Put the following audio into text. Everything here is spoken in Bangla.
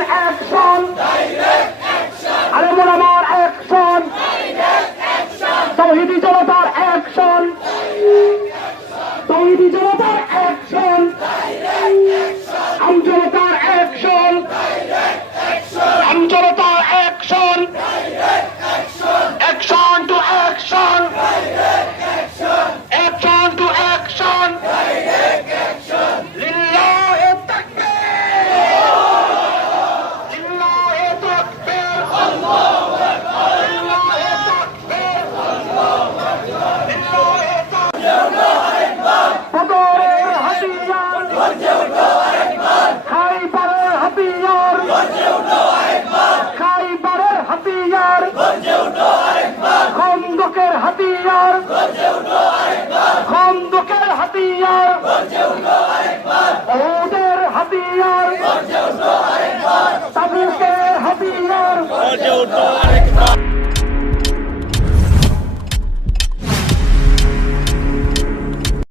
জিহাদির অ্যাকশন, আলেমুল আমার অ্যাকশন, তৌহিদি জনতার অ্যাকশন, তৌহিদি জনতার অ্যাকশন, আমজনতার অ্যাকশন, আমজনতার action, action to action, action to action, লিল্লাহি তাকবীর, লিল্লাহি তাকবীর, আল্লাহু আকবার, লিল্লাহি তাকবীর, আল্লাহু আকবার, লিল্লাহি তাকবীর। বদরের হাতিয়ার গর্জে ওঠো আরেকবার, খাইবারের হাতিয়ার গর্জে ওঠো আরেকবার, খাইবারের হাতিয়ার গর্জে ওঠো আরেকবার, খন্দকের হাতিয়ার গর্জে ওঠো আরেকবার, খন্দকের হাতিয়ার গর্জে ওঠো আরেকবার, উহুদের হাতিয়ার গর্জে ওঠো আরেকবার, তাবুকের হাতিয়ার গর্জে ওঠো আরেকবার।